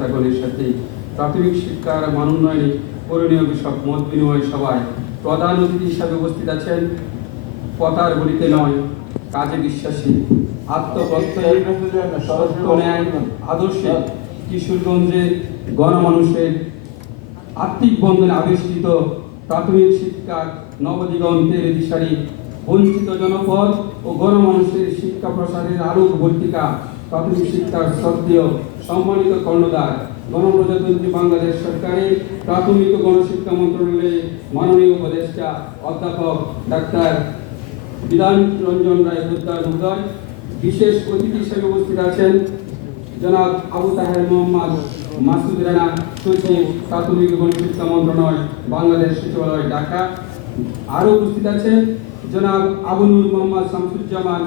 কর্মকর্তাগণের সাথে প্রাথমিক শিক্ষার মান উন্নয়নে করণীয় বিষয়ক মত বিনিময় সভায় প্রধান অতিথি হিসাবে উপস্থিত আছেন কথার বলিতে নয় কাজে বিশ্বাসী আত্মপ্রত্যয়ী সত্য ন্যায় আদর্শে কিশোরগঞ্জের গণমানুষের আত্মিক বন্ধনে আবিষ্কৃত প্রাথমিক শিক্ষার নবদিগন্তের দিশারি বঞ্চিত জনপদ ও গণমানুষের শিক্ষা প্রসারের আলোক বর্তিকা প্রাথমিক শিক্ষার শ্রদ্ধেয় সম্মানিত কর্ণধার গণপ্রজাতন্ত্রী বাংলাদেশ সরকারের প্রাথমিক ও গণশিক্ষা মন্ত্রণালয়ের মাননীয় উপদেষ্টা অধ্যাপক ডাক্তার বিধান রঞ্জন রায় পোদ্দার মহোদয়, বিশেষ অতিথি হিসেবে উপস্থিত আছেন জনাব আবু তাহের মোহাম্মদ মাসুদ রানা, সচিব প্রাথমিক ও গণশিক্ষা মন্ত্রণালয় বাংলাদেশ সচিবালয় ঢাকা। আরও উপস্থিত আছেন জনাব আবুনুর মোহাম্মদ শামসুজ্জামান,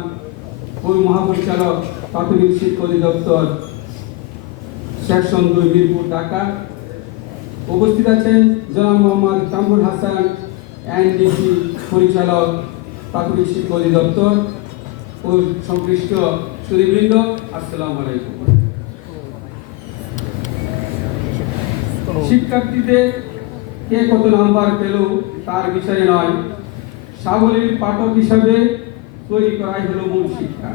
মহাপরিচালক প্রাথমিক শিক্ষা অধিদপ্তর সেকশন 2 মিরপুর ঢাকা। উপস্থিত আছেন জনাব মোহাম্মদ কামরুল হাসান, এনডিসি পরিচালক প্রাথমিক শিক্ষা অধিদপ্তর ও সংশ্লিষ্ট সুধীবৃন্দ, আসসালামু আলাইকুম। শিক্ষার্থীদের কে কত নাম্বার পেল তার বিষয়ে নয়, সাবলীল পাঠক হিসাবে তৈরি করাই হলো মূল শিক্ষা।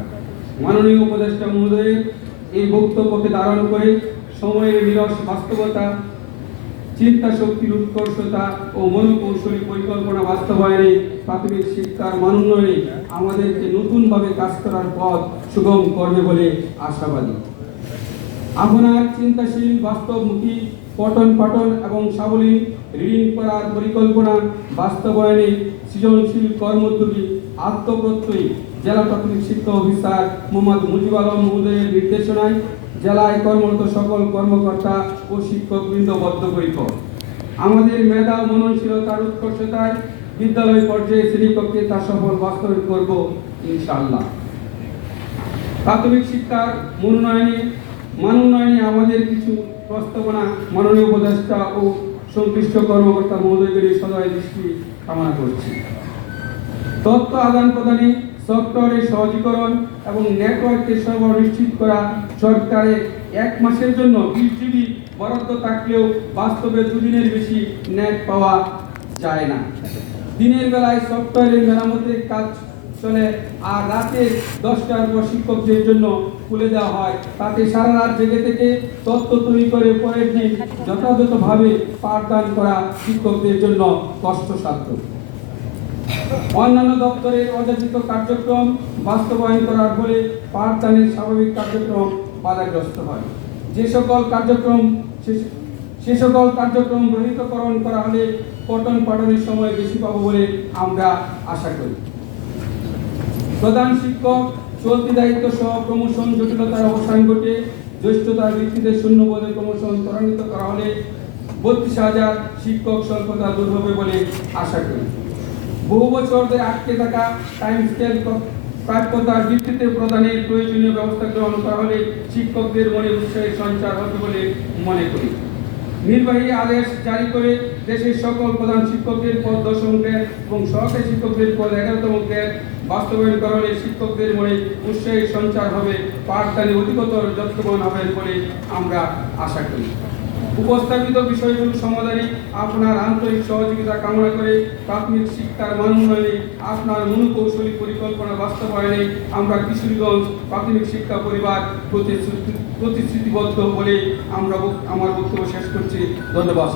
মাননীয় উপদেষ্টা মহোদয়ের এই বক্তব্যকে ধারণ করে সময়ের নিরস বাস্তবতা, চিন্তা শক্তির উৎকর্ষতা ও মনোকৌশলী পরিকল্পনা বাস্তবায়নে প্রাথমিক শিক্ষার মান উন্নয়নে আমাদেরকে নতুনভাবে কাজ করার পথ সুগম করবে বলে আশাবাদী। আপনার চিন্তাশীল বাস্তবমুখী পঠন পাঠন এবং সাবলীল রিডিং করার পরিকল্পনা বাস্তবায়নে সৃজনশীল কর্মোদ্যোগী আত্মপ্রত্যয়ী জেলা প্রাথমিক শিক্ষা অফিসার মোহাম্মদ মুজিব আলম মহোদয়ের নির্দেশনায় জেলায় কর্মরত সকল কর্মকর্তা ও শিক্ষকবৃন্দ বদ্ধপরিকর। আমাদের মেধা মননশীলতার উৎকর্ষতায় বিদ্যালয় পর্যায়ে শ্রেণীকক্ষে তা সফল বাস্তবায়ন করব ইনশাআল্লাহ। প্রাথমিক শিক্ষার মান উন্নয়নে আমাদের কিছু প্রস্তাবনা মাননীয় উপদেষ্টা ও সংশ্লিষ্ট কর্মকর্তা মহোদয়গণের সদয় দৃষ্টি কামনা করছি। তথ্য আদান প্রদানে সফটওয়্যারের সহজীকরণ এবং নেটওয়ার্কের সরবরাহ নিশ্চিত করা। সরকারের 1 মাসের জন্য 20 জিবি বরাদ্দ থাকলেও বাস্তবে 2 দিনের বেশি নেট পাওয়া যায় না। দিনের বেলায় সফটওয়্যারের মেরামতের কাজ চলে আর রাতে 10টার পর শিক্ষকদের জন্য খুলে দেওয়া হয়। তাতে সারা রাত জেগে থেকে তথ্য তৈরি করে পরের দিন যথাযথভাবে পাঠদান করা শিক্ষকদের জন্য কষ্টসাধ্য। অন্যান্য দপ্তরের অযাচিত কার্যক্রম বাস্তবায়ন করার ফলে পাঠদানের স্বাভাবিক কার্যক্রম বাধাগ্রস্ত হয়। সে সকল কার্যক্রম গৃহীতকরণ করা হলে পঠন পাঠনের সময় বেশি পাবো বলে আমরা আশা করি। প্রধান শিক্ষক চলতি দায়িত্ব সহ প্রমোশন জটিলতার অবসান ঘটে জ্যেষ্ঠতার ভিত্তিতে শূন্যপদে প্রমোশন ত্বরান্বিত করা হলে 32,000 শিক্ষক স্বল্পতা দূর হবে বলে আশা করি। বহু বছর ধরে আটকে থাকা টাইম স্কেল প্রাপ্যতার ভিত্তিতে প্রদানের প্রয়োজনীয় ব্যবস্থা গ্রহণ করা হলে শিক্ষকদের মনে উৎসাহের সঞ্চার হবে বলে মনে করি। নির্বাহী আদেশ জারি করে দেশের সকল প্রধান শিক্ষকদের পদ 10ম গ্রেড এবং সহকারী শিক্ষকদের পদ 11তম গ্রেড বাস্তবায়ন করা হলে শিক্ষকদের মনে উৎসাহের সঞ্চার হবে, পাঠদানে অধিকতর যত্নবান হবে বলে আমরা আশা করি। উপস্থাপিত বিষয়গুলো সমাধানে আপনার আন্তরিক সহযোগিতা কামনা করে প্রাথমিক শিক্ষার মান উন্নয়নে আপনার মনোকৌশলী পরিকল্পনা বাস্তবায়নে আমরা কিশোরগঞ্জ প্রাথমিক শিক্ষা পরিবার প্রতিশ্রুতিবদ্ধ বলে আমার বক্তব্য শেষ করছি। ধন্যবাদ।